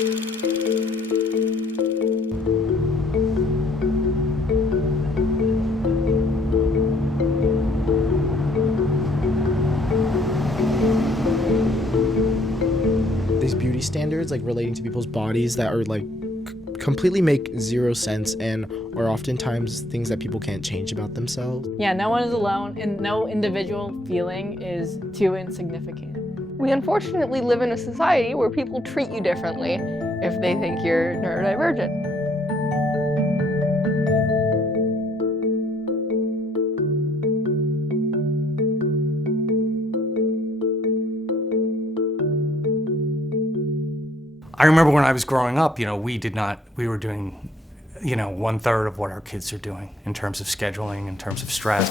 These beauty standards, like relating to people's bodies, that are like completely make zero sense and are oftentimes things that people can't change about themselves. Yeah, no one is alone and no individual feeling is too insignificant. We unfortunately live in a society where people treat you differently if they think you're neurodivergent. I remember when I was growing up, we were doing, 1/3 of what our kids are doing in terms of scheduling, in terms of stress.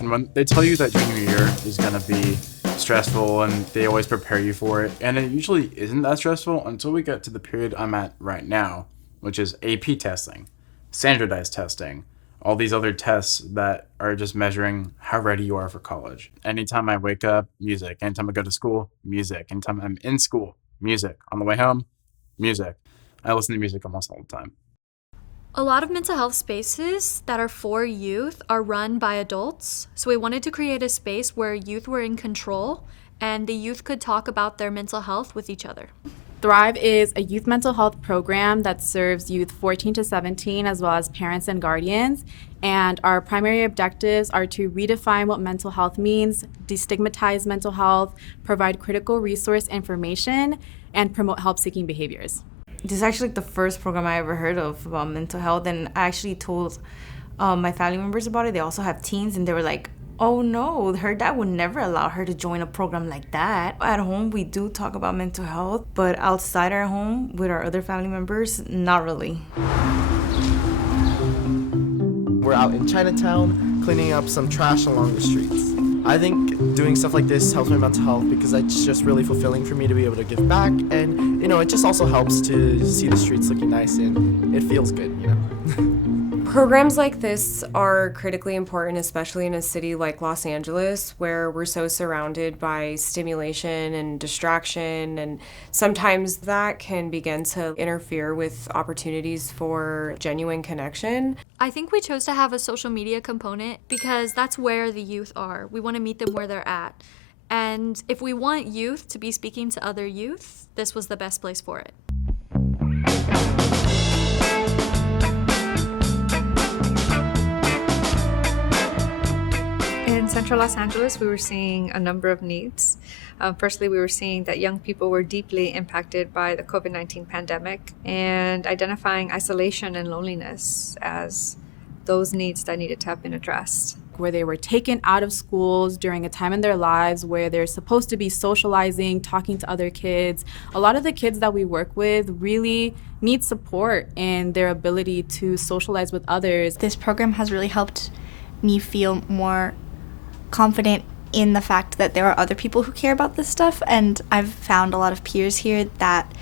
And when they tell you that junior year is gonna be stressful and they always prepare you for it, and it usually isn't that stressful until we get to the period I'm at right now, which is AP testing, standardized testing, all these other tests that are just measuring how ready you are for college. Anytime I wake up, music. Anytime I go to school, music. Anytime I'm in school, music. On the way home, music. I listen to music almost all the time. A lot of mental health spaces that are for youth are run by adults. So we wanted to create a space where youth were in control and the youth could talk about their mental health with each other. Thrive is a youth mental health program that serves youth 14 to 17 as well as parents and guardians. And our primary objectives are to redefine what mental health means, destigmatize mental health, provide critical resource information, and promote help-seeking behaviors. This is actually the first program I ever heard of about mental health, and I actually told my family members about it. They also have teens, and they were like, oh no, her dad would never allow her to join a program like that. At home, we do talk about mental health, but outside our home with our other family members, not really. We're out in Chinatown cleaning up some trash along the streets. I think doing stuff like this helps my mental health because it's just really fulfilling for me to be able to give back, and it just also helps to see the streets looking nice and it feels good, Programs like this are critically important, especially in a city like Los Angeles, where we're so surrounded by stimulation and distraction, and sometimes that can begin to interfere with opportunities for genuine connection. I think we chose to have a social media component because that's where the youth are. We want to meet them where they're at. And if we want youth to be speaking to other youth, this was the best place for it. In Central Los Angeles, we were seeing a number of needs. Firstly, we were seeing that young people were deeply impacted by the COVID-19 pandemic and identifying isolation and loneliness as those needs that needed to have been addressed. Where they were taken out of schools during a time in their lives where they're supposed to be socializing, talking to other kids. A lot of the kids that we work with really need support in their ability to socialize with others. This program has really helped me feel more confident in the fact that there are other people who care about this stuff, and I've found a lot of peers here that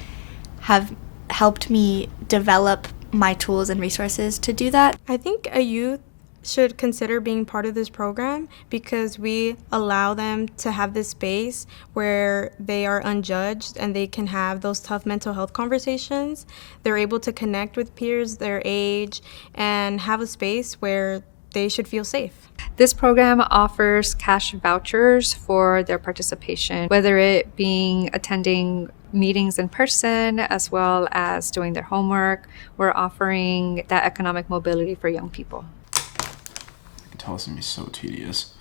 have helped me develop my tools and resources to do that. I think a youth should consider being part of this program because we allow them to have this space where they are unjudged and they can have those tough mental health conversations. They're able to connect with peers their age and have a space where they should feel safe. This program offers cash vouchers for their participation, whether it being attending meetings in person as well as doing their homework. We're offering that economic mobility for young people. I can tell this is gonna be so tedious.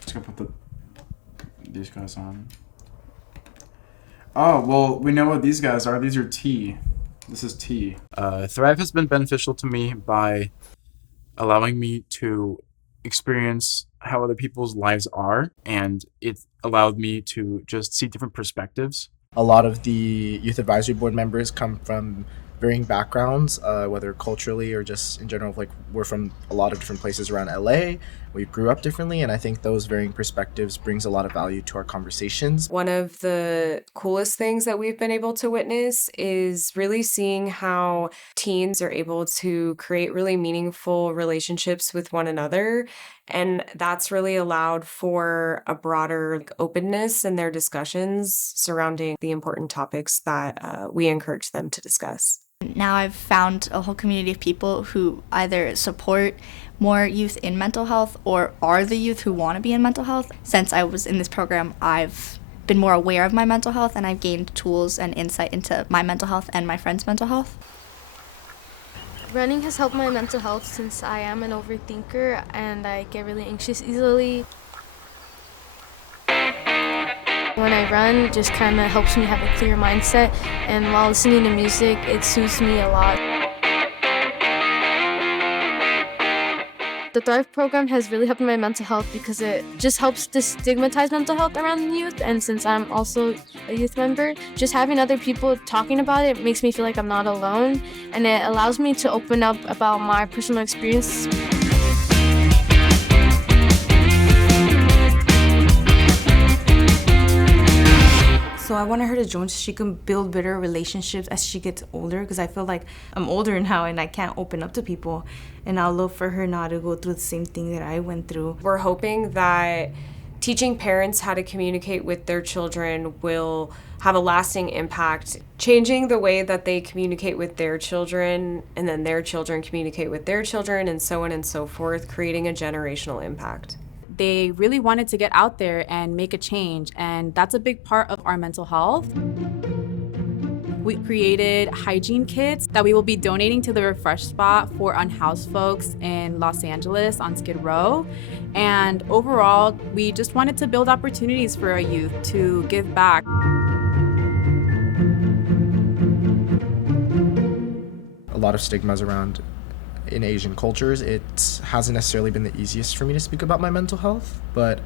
Just gonna put these guys on. Oh, well, we know what these guys are. These are T. This is T. Thrive has been beneficial to me by allowing me to experience how other people's lives are, and it allowed me to just see different perspectives. A lot of the youth advisory board members come from varying backgrounds, whether culturally or just in general. Like, we're from a lot of different places around LA, we grew up differently, and I think those varying perspectives brings a lot of value to our conversations. One of the coolest things that we've been able to witness is really seeing how teens are able to create really meaningful relationships with one another. And that's really allowed for a broader openness in their discussions surrounding the important topics that we encourage them to discuss. Now I've found a whole community of people who either support more youth in mental health or are the youth who want to be in mental health. Since I was in this program, I've been more aware of my mental health, and I've gained tools and insight into my mental health and my friends' mental health. Running has helped my mental health since I am an overthinker and I get really anxious easily. When I run, it just kind of helps me have a clear mindset, and while listening to music, it soothes me a lot. The Thrive program has really helped my mental health because it just helps destigmatize mental health around the youth, and since I'm also a youth member, just having other people talking about it makes me feel like I'm not alone, and it allows me to open up about my personal experiences. So I wanted her to join so she can build better relationships as she gets older, because I feel like I'm older now and I can't open up to people, and I'll love for her not to go through the same thing that I went through. We're hoping that teaching parents how to communicate with their children will have a lasting impact, changing the way that they communicate with their children, and then their children communicate with their children, and so on and so forth, creating a generational impact. They really wanted to get out there and make a change, and that's a big part of our mental health. We created hygiene kits that we will be donating to the Refresh Spot for unhoused folks in Los Angeles on Skid Row. And overall, we just wanted to build opportunities for our youth to give back. A lot of stigmas around in Asian cultures. It hasn't necessarily been the easiest for me to speak about my mental health, but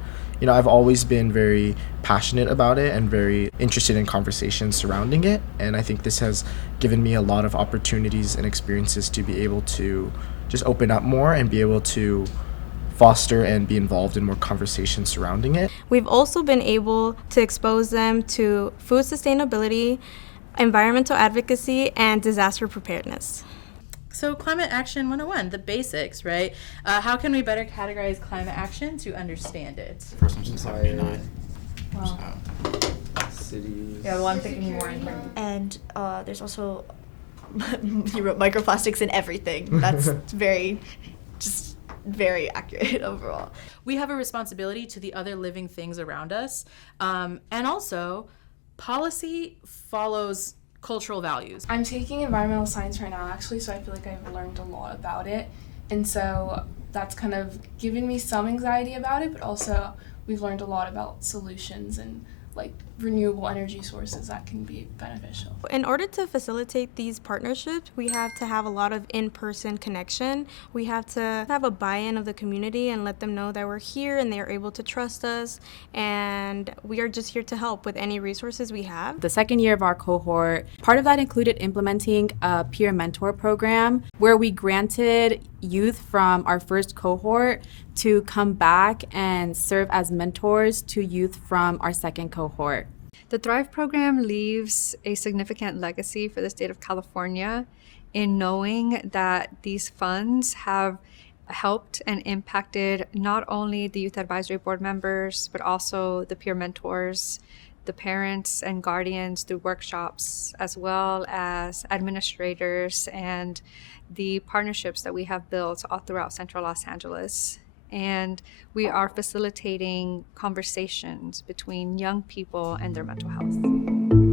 I've always been very passionate about it and very interested in conversations surrounding it, and I think this has given me a lot of opportunities and experiences to be able to just open up more and be able to foster and be involved in more conversations surrounding it. We've also been able to expose them to food sustainability, environmental advocacy, and disaster preparedness. So Climate Action 101, the basics, right? How can we better categorize climate action to understand it? First one's in 79. Wow. Cities. Yeah, well, I'm thinking more in here. And there's also, you wrote microplastics in everything. That's very accurate overall. We have a responsibility to the other living things around us. And also, policy follows cultural values. I'm taking environmental science right now, actually, so I feel like I've learned a lot about it. And so that's kind of given me some anxiety about it, but also we've learned a lot about solutions and like renewable energy sources that can be beneficial. In order to facilitate these partnerships, we have to have a lot of in-person connection. We have to have a buy-in of the community and let them know that we're here and they're able to trust us, and we are just here to help with any resources we have. The second year of our cohort, part of that included implementing a peer mentor program where we granted youth from our first cohort to come back and serve as mentors to youth from our second cohort. The Thrive program leaves a significant legacy for the state of California in knowing that these funds have helped and impacted not only the Youth Advisory Board members, but also the peer mentors, the parents and guardians through workshops, as well as administrators and the partnerships that we have built all throughout Central Los Angeles. And we are facilitating conversations between young people and their mental health.